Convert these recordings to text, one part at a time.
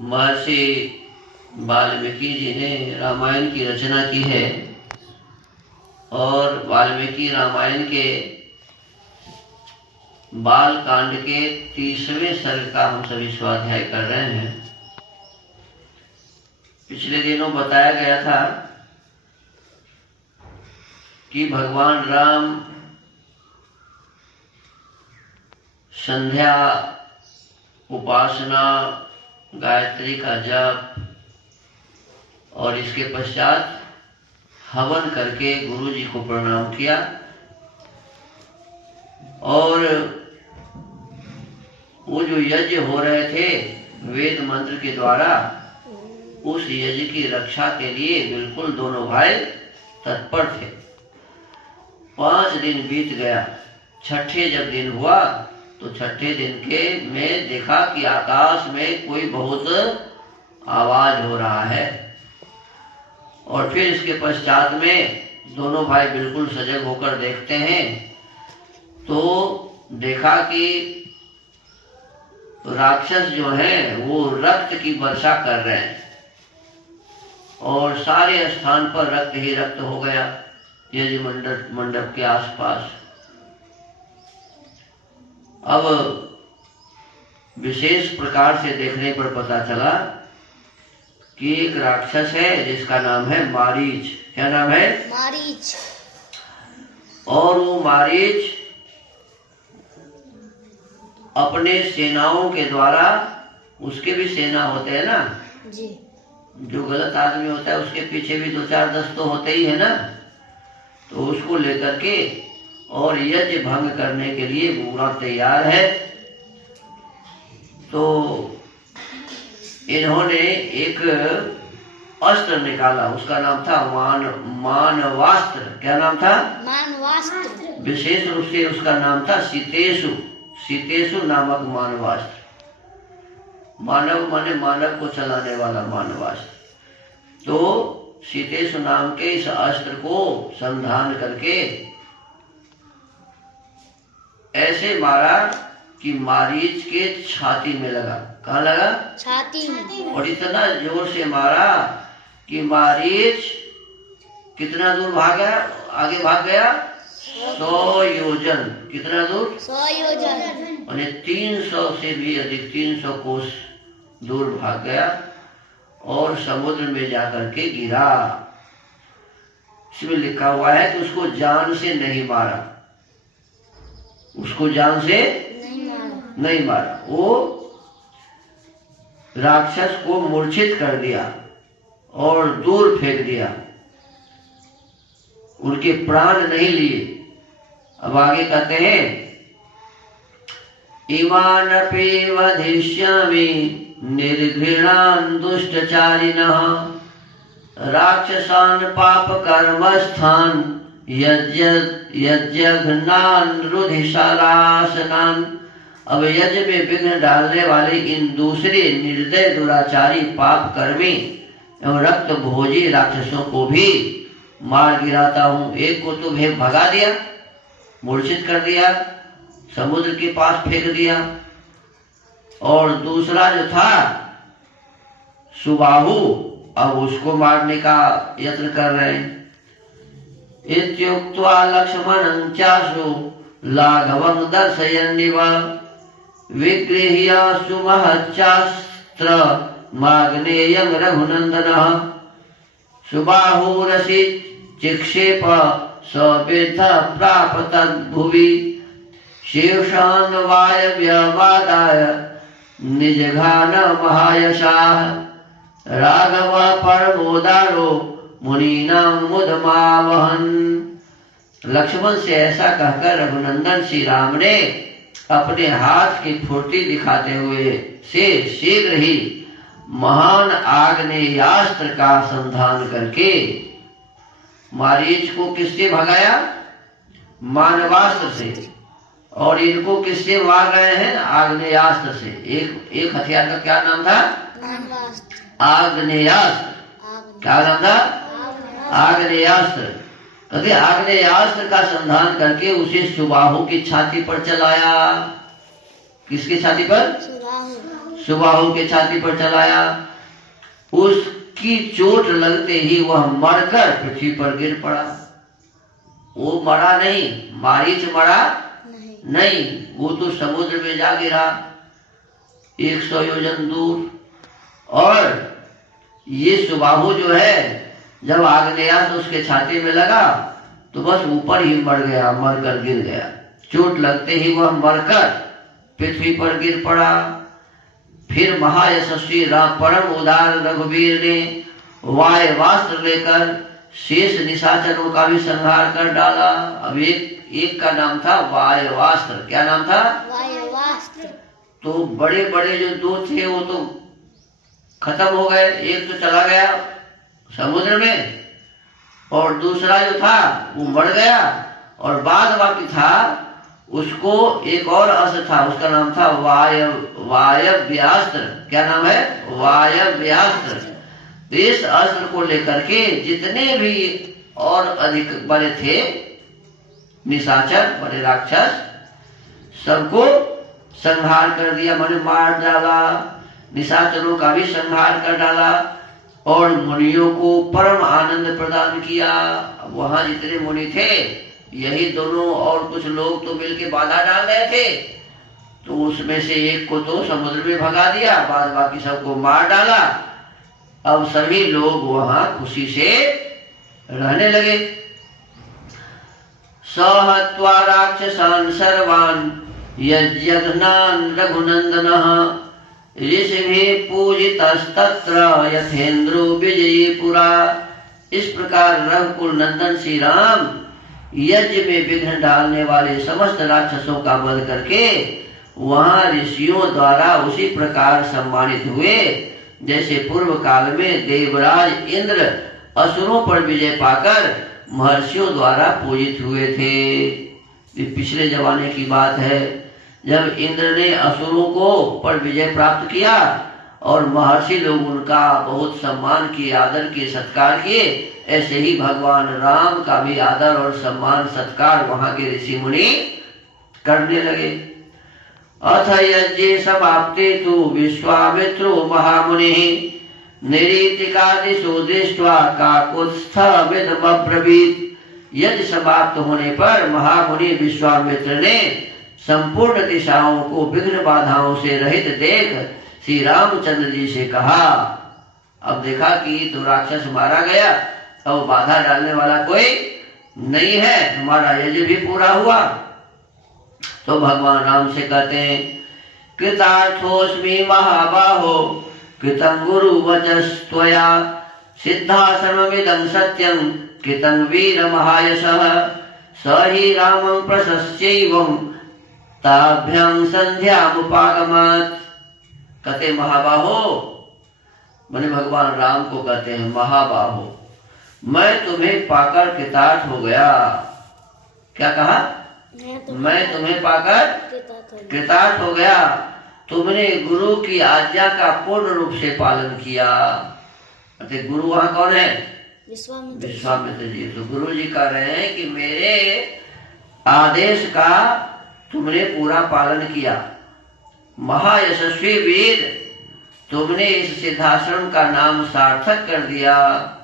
महर्षि वाल्मीकि जी ने रामायण की रचना की है और वाल्मीकि रामायण के बाल कांड के 30वें सर्ग का हम सभी स्वाध्याय कर रहे हैं। पिछले दिनों बताया गया था कि भगवान राम संध्या, उपासना, गायत्री का जप और इसके पश्चात हवन करके गुरु जी को प्रणाम किया और वो जो यज्ञ हो रहे थे वेद मंत्र के द्वारा, उस यज्ञ की रक्षा के लिए बिल्कुल दोनों भाई तत्पर थे। 5 दिन बीत गया। छठे जब दिन हुआ तो छठे दिन के में देखा कि आकाश में कोई बहुत आवाज हो रहा है और फिर इसके पश्चात में दोनों भाई बिल्कुल सजग होकर देखते हैं तो देखा कि राक्षस जो हैं वो रक्त की वर्षा कर रहे हैं और सारे स्थान पर रक्त ही रक्त हो गया यज्ञ मंडप के आसपास। अब विशेष प्रकार से देखने पर पता चला कि एक राक्षस है जिसका नाम है मारीच। क्या नाम है? मारीच। और वो मारीच अपने सेनाओं के द्वारा, उसके भी सेना होते हैं ना जी, जो गलत आदमी होता है उसके पीछे भी 2-4-10 तो होते ही है ना, तो उसको लेकर के और यज्ञ भंग करने के लिए पूरा तैयार है। तो इन्होंने एक अस्त्र निकाला, उसका नाम था मानवास्त्र। क्या नाम था? मानवास्त्र। विशेष रूप से उसका नाम था सीतेशु नामक मानवास्त्र। मानव माने मानव को चलाने वाला मानवास्त्र। तो सीतेशु नाम के इस अस्त्र को संधान करके ऐसे मारा कि मारीच के छाती में लगा। कहाँ लगा? छाती में। और इतना जोर से मारा कि मारीच कितना दूर भागा? आगे भाग गया 100 योजन। कितना दूर? 100 योजन। और 300 से भी अधिक, 300 कोस दूर भाग गया और समुद्र में जाकर के गिरा। इसमें लिखा हुआ है कि उसको जान से नहीं मारा, उसको जान से नहीं मारा। वो राक्षस को मूर्छित कर दिया और दूर फेंक दिया, उनके प्राण नहीं लिए। अब आगे कहते हैं इमानपि वधिष्यामि निर्घृणान् दुष्टचारिणः राक्षसान् पापकर्मस्थान् यज्ञघ्नान् रुधिशालासनान्। अब यज्ञ में विघ्न डालने वाले इन दूसरे निर्दय दुराचारी पाप कर्मी एवं रक्त भोजी राक्षसों को भी मार गिराता हूँ। एक को तो भगा दिया, मूर्छित कर दिया, समुद्र के पास फेंक दिया, और दूसरा जो था सुबाहु, अब उसको मारने का यत्न कर रहे हैं। इत्युक्त्वा लक्ष्मणं चाशु लाघवं दर्शयन्निव विगृह्य सुमहच्चास्त्र माग्नेयं रघुनन्दनः सुबाहुरसि चिक्षेप सविद्ध प्राप तद्भुवि शीर्षान् वायव्यवादाय निजघान महायशाः राघव परमोदारो मुनीनां मुदमावहन्। लक्ष्मण से ऐसा कहकर रघुनंदन श्री राम ने अपने हाथ की फुर्ती दिखाते हुए से शीघ्र ही महान आग्नेयास्त्र का संधान करके मारीच को किससे भगाया? मानवास्त्र से। और इनको किससे मार रहे हैं? आग्नेयास्त्र से। एक हथियार का क्या नाम था? आग्नेयास्त्र। क्या नाम था? आग्नेयास्त्र। कहते आग्नेयास्त्र का संधान करके उसे सुबाहु की छाती पर चलाया। किसकी छाती पर? सुबाहु के छाती पर चलाया। उसकी चोट लगते ही वह मरकर पृथ्वी पर गिर पड़ा। वो मरा नहीं, मारीच मरा नहीं, वो तो समुद्र में जा गिरा 100 योजन दूर। और ये सुबाहु जो है जब आग्नेयास्त्र उसके छाती में लगा तो बस ऊपर ही मर गया, मरकर गिर गया। चोट लगते ही वह मरकर पृथ्वी पर गिर पड़ा। फिर महायशस्वी राम परम उदार रघुवीर ने वायवास्त्र लेकर शेष निशाचरों का भी संहार कर डाला। अब एक का नाम था वायवास्त्र। क्या नाम था? वायवास्त्र। तो बड़े बड़े जो दो थे वो तो खत्म हो गए। एक तो चला गया समुद्र में और दूसरा जो था वो मर गया, और बाद बाकी था उसको एक और अस्त्र था, उसका नाम था वायव्यास्त्र। क्या नाम है? वायव्यास्त्र। इस अस्त्र को लेकर के जितने भी और अधिक बड़े थे निशाचर, बड़े राक्षस, सबको संहार कर दिया, माने मार डाला। निशाचरों का भी संहार कर डाला और मुनियों को परम आनंद प्रदान किया। वहां जितने मुनि थे यही दोनों और कुछ लोग तो मिलके बाधा डाल रहे थे, तो उसमें से एक को तो समुद्र में भगा दिया, बाद बाकी सबको मार डाला। अब सभी लोग वहां खुशी से रहने लगे। सहत्वा राक्षसान् सर्वान् यज्ञघ्नान् रघुनंदनः ऋषिभिः पूजितस्तत्र यथेन्द्रो विजयी पुरा। इस प्रकार रघुकुल नंदन श्री राम यज्ञ में विघ्न डालने वाले समस्त राक्षसों का वध करके वहां ऋषियों द्वारा उसी प्रकार सम्मानित हुए जैसे पूर्व काल में देवराज इंद्र असुरों पर विजय पाकर महर्षियों द्वारा पूजित हुए थे। ये पिछले जमाने की बात है, जब इंद्र ने असुरों को पर विजय प्राप्त किया और महर्षि लोग उनका बहुत सम्मान किए, आदर किए, सत्कार किए। ऐसे ही भगवान राम का भी आदर और सम्मान सत्कार वहां के ऋषि मुनि करने लगे। अथ यज्ञे समाप्ते तु विश्वामित्रो महामुनिः निरीतिकादिषु दृष्ट्वा काकुत्स्थमिदमब्रवीत्। यज्ञ समाप्त होने पर महामुनि विश्वामित्र ने संपूर्ण दिशाओं को विघ्न बाधाओं से रहित देख श्री रामचंद्र जी से कहा। अब देखा कि तो राक्षस मारा गया, अब बाधा डालने वाला कोई नहीं है, हमारा यज्ञ भी पूरा हुआ। तो भगवान राम से कहते हैं, कृतार्थोस्मि महाबाहो कृतं गुरु वचस्त्वया सिद्धाश्रममिदं सत्यं कृतं वीर महायशः स हि रामं प्रशस्यैवं ताभ्यां संध्यामुपागमत्। कहते महाबाहो, मैंने भगवान राम को कहते हैं महाबाहो, मैं तुम्हें पाकर कृतार्थ हो गया। क्या कहा? मैं तुम्हें पाकर कृतार्थ हो गया। तुमने गुरु की आज्ञा का पूर्ण रूप से पालन किया। अरे गुरु वहां कौन है? विश्वामित्र जी। तो गुरु जी कह रहे हैं कि मेरे आदेश का तुमने पूरा पालन किया। महायशस्वी वीर, तुमने इस सिद्धाश्रम का नाम सार्थक कर दिया।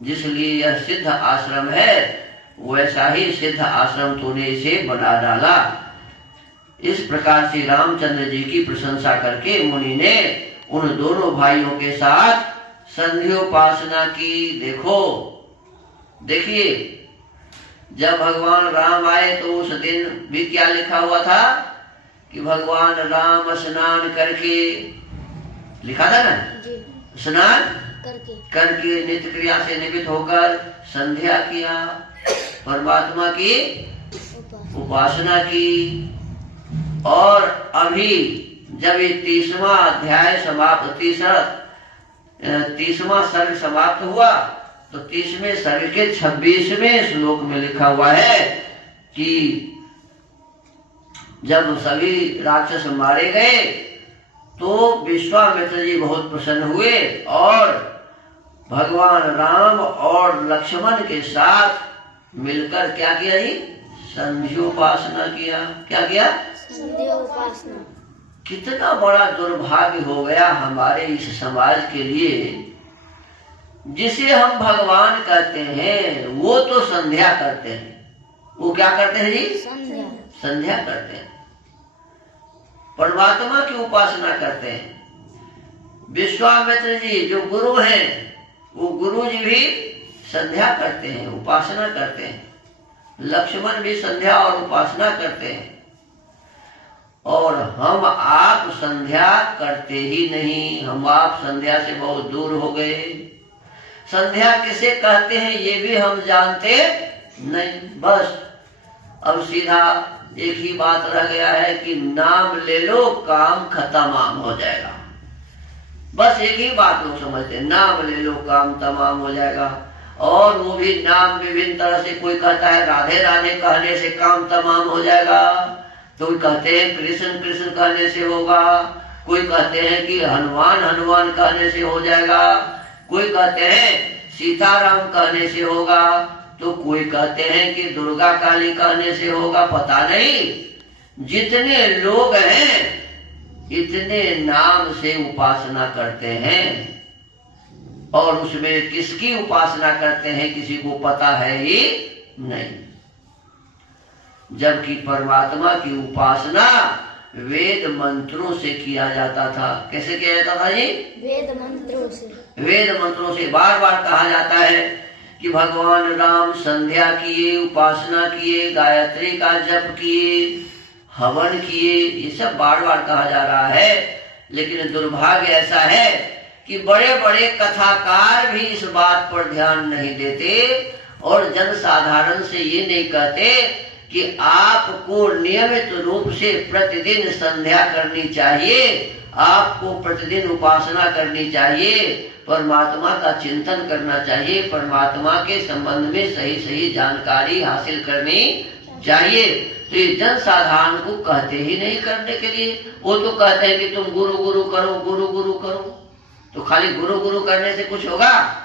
जिसलिए यह सिद्ध आश्रम है वैसा ही सिद्ध आश्रम तूने इसे बना डाला। इस प्रकार से रामचंद्र जी की प्रशंसा करके मुनि ने उन दोनों भाइयों के साथ संध्योपासना की। देखो, देखिए, जब भगवान राम आए तो उस दिन भी क्या लिखा हुआ था कि भगवान राम स्नान करके, लिखा था ना, स्नान करके नित्य क्रिया से निवृत्त होकर संध्या किया, परमात्मा की उपासना की। और अभी जब ये 30वां अध्याय समाप्त, 30वां सर्ग समाप्त हुआ तो 30वें सर्ग के 26वें श्लोक में लिखा हुआ है कि जब सभी राक्षस मारे गए तो विश्वामित्र जी बहुत प्रसन्न हुए और भगवान राम और लक्ष्मण के साथ मिलकर क्या किया जी? संध्योपासना किया। क्या किया? संध्योपासना। कितना बड़ा दुर्भाग्य हो गया हमारे इस समाज के लिए, जिसे हम भगवान कहते हैं वो तो संध्या करते हैं। वो क्या करते हैं जी? संध्या। संध्या करते हैं, परमात्मा की उपासना करते हैं। विश्वामित्र जी जो गुरु हैं, वो गुरु जी भी संध्या करते हैं, उपासना करते हैं। लक्ष्मण भी संध्या और उपासना करते हैं, और हम आप संध्या करते ही नहीं। हम आप संध्या से बहुत दूर हो गए। संध्या किसे कहते हैं ये भी हम जानते नहीं। बस अब सीधा एक ही बात रह गया है कि नाम ले लो, काम खत्म हो जाएगा। बस एक ही बात लोग समझते हैं, नाम ले लो काम तमाम हो जाएगा। और वो भी नाम विभिन्न तरह से, कोई कहता है राधे राधे कहने से काम तमाम हो जाएगा, तो कोई कहते हैं कृष्ण कृष्ण कहने से होगा, कोई कहते हैं कि हनुमान हनुमान कहने से हो जाएगा, कोई कहते हैं सीताराम कहने से होगा, तो कोई कहते हैं कि दुर्गा काली कहने से होगा। पता नहीं जितने लोग हैं इतने नाम से उपासना करते हैं, और उसमें किसकी उपासना करते हैं किसी को पता है ही नहीं। जबकि परमात्मा की उपासना वेद मंत्रों से किया जाता था। कैसे किया जाता था जी? वेद मंत्रों से। वेद मंत्रों से बार बार कहा जाता है कि भगवान राम संध्या किए, उपासना किए, गायत्री का जप किए, हवन किए, ये सब बार बार कहा जा रहा है। लेकिन दुर्भाग्य ऐसा है कि बड़े बड़े कथाकार भी इस बात पर ध्यान नहीं देते, और जनसाधारण से ये नहीं कहते कि आपको नियमित रूप से प्रतिदिन संध्या करनी चाहिए, आपको प्रतिदिन उपासना करनी चाहिए, परमात्मा का चिंतन करना चाहिए, परमात्मा के संबंध में सही सही जानकारी हासिल करनी चाहिए। तो ये जनसाधारण को कहते ही नहीं करने के लिए। वो तो कहते हैं कि तुम गुरु गुरु करो, गुरु गुरु करो। तो खाली गुरु गुरु करने से कुछ होगा?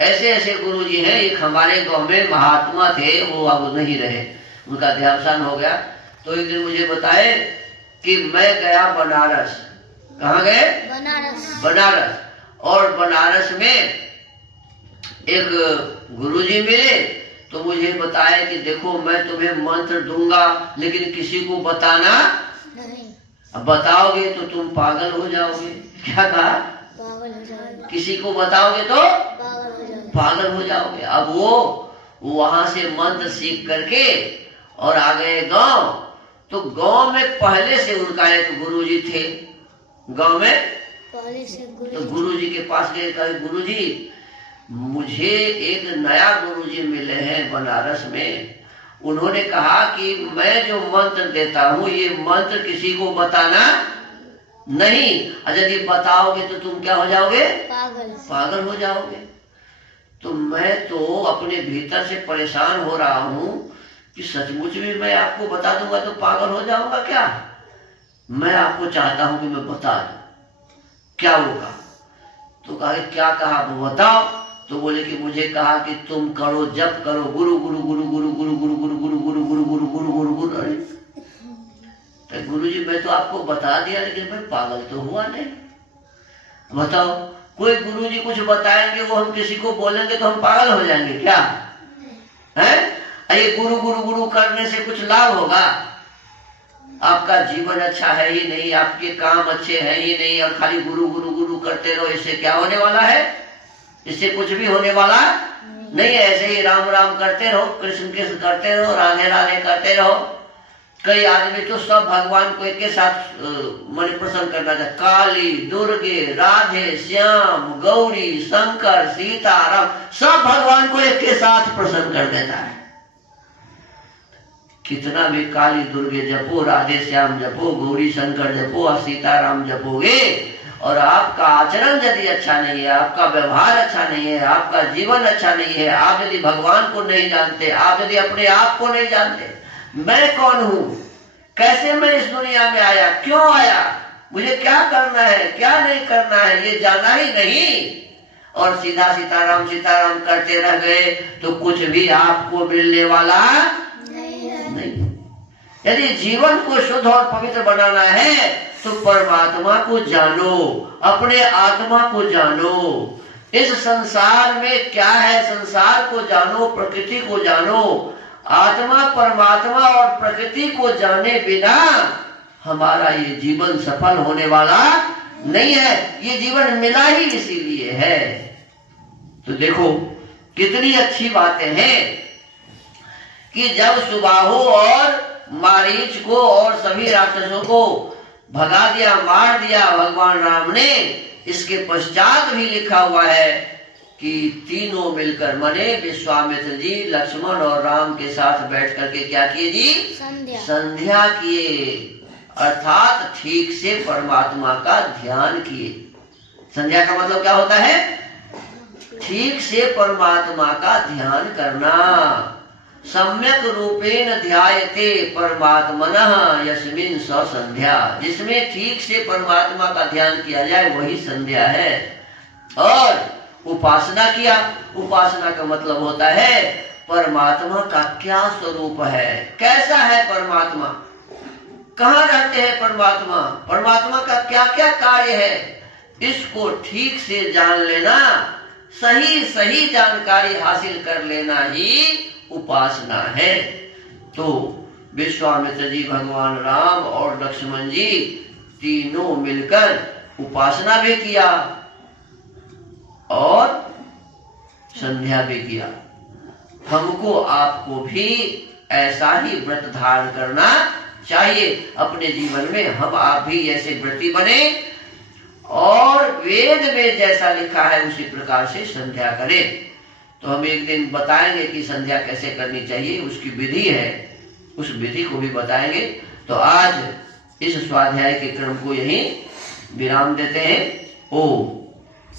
ऐसे ऐसे गुरु जी हैं। एक हमारे गांव में महात्मा थे, वो अब नहीं रहे, उनका देहावसान हो गया। तो एक दिन मुझे बताए कि मैं गया बनारस। कहाँ गए? बनारस। बनारस। और बनारस में एक गुरुजी मिले, तो मुझे बताया कि देखो मैं तुम्हें मंत्र दूंगा, लेकिन किसी को बताना नहीं। अब बताओगे तो तुम पागल हो जाओगे। क्या कहा? पागल हो जाओगे। किसी को बताओगे तो पागल हो जाओगे। पागल हो जाओगे। अब वो वहां से मंत्र सीख करके और आ गए गांव। तो गांव में पहले से उनका एक गुरुजी थे गांव में। पहले से तो गुरुजी के पास गए, कहे गुरुजी मुझे एक नया गुरुजी मिले हैं बनारस में। उन्होंने कहा कि मैं जो मंत्र देता हूँ ये मंत्र किसी को बताना नहीं, और यदि बताओगे तो तुम क्या हो जाओगे? पागल। पागल हो जाओगे। तो मैं तो अपने भीतर से परेशान हो रहा हूँ कि सचमुच में मैं आपको बता दूंगा तो पागल हो जाऊंगा क्या? मैं आपको चाहता हूँ कि मैं बता दूं क्या होगा। तो कहा क्या कहा वो बताओ। तो बोले कि मुझे कहा कि तुम करो, जप करो, गुरु गुरु गुरु गुरु गुरु गुरु गुरु गुरु गुरु गुरु गुरु गुरु गुरु गुरु। अरे तो गुरु जी मैं तो आपको बता दिया, लेकिन मैं पागल तो हुआ नहीं। बताओ, कोई गुरु जी कुछ बताएंगे वो हम किसी को बोलेंगे तो हम पागल हो जाएंगे क्या? हैं? ये गुरु गुरु गुरु करने से कुछ लाभ होगा? आपका जीवन अच्छा है ही नहीं, आपके काम अच्छे हैं ही नहीं, और खाली गुरु गुरु गुरु करते रहो। इससे क्या होने वाला है? इससे कुछ भी होने वाला नहीं है। ऐसे ही राम राम करते रहो, कृष्ण कृष्ण करते रहो, राधे राधे करते रहो। कई आदमी तो सब भगवान को एक के साथ मन प्रसन्न करना था। काली, दुर्गे, राधे, श्याम, गौरी, शंकर, सीता, राम, सब भगवान को एक के साथ प्रसन्न कर देता है। कितना भी काली दुर्गे जपो, राधे श्याम जपो, गौरी शंकर जपो और सीताराम जपोगे, और आपका आचरण यदि अच्छा नहीं है, आपका व्यवहार अच्छा नहीं है, आपका जीवन अच्छा नहीं है, आप यदि भगवान को नहीं जानते, आप यदि अपने आप को नहीं जानते, मैं कौन हूँ, कैसे मैं इस दुनिया में आया, क्यों आया, मुझे क्या करना है, क्या नहीं करना है, ये जाना ही नहीं, और सीधा सीताराम सीताराम करते रह गए, तो कुछ भी आपको मिलने वाला नहीं। यदि जीवन को शुद्ध और पवित्र बनाना है तो परमात्मा को जानो, अपने आत्मा को जानो। इस संसार में क्या है, संसार को जानो, प्रकृति को जानो। आत्मा, परमात्मा और प्रकृति को जाने बिना हमारा ये जीवन सफल होने वाला नहीं है। ये जीवन मिला ही इसीलिए है। तो देखो कितनी अच्छी बातें हैं कि जब सुबाहु और मारीच को और सभी राक्षसों को भगा दिया, मार दिया भगवान राम ने, इसके पश्चात भी लिखा हुआ है कि तीनों मिलकर माने विश्वामित्र जी, लक्ष्मण और राम के साथ बैठ करके क्या किए जी? संध्या किए, अर्थात ठीक से परमात्मा का ध्यान किए। संध्या का मतलब क्या होता है? ठीक से परमात्मा का ध्यान करना। सम्यक रूपेण ध्यायते परमात्मनः यस्मिन् स संध्या। जिसमें ठीक से परमात्मा का ध्यान किया जाए वही संध्या है। और उपासना किया, उपासना का मतलब होता है परमात्मा का क्या स्वरूप है, कैसा है परमात्मा, कहाँ रहते हैं परमात्मा, परमात्मा का क्या क्या कार्य है, इसको ठीक से जान लेना, सही सही जानकारी हासिल कर लेना ही उपासना है। तो विश्वामित्र जी, भगवान राम और लक्ष्मण जी तीनों मिलकर उपासना भी किया और संध्या भी किया। हमको आपको भी ऐसा ही व्रत धारण करना चाहिए अपने जीवन में। हम आप भी ऐसे व्रती बने और वेद में जैसा लिखा है उसी प्रकार से संध्या करें। तो हम एक दिन बताएंगे कि संध्या कैसे करनी चाहिए, उसकी विधि है, उस विधि को भी बताएंगे। तो आज इस स्वाध्याय के क्रम को यहीं विराम देते हैं। ओम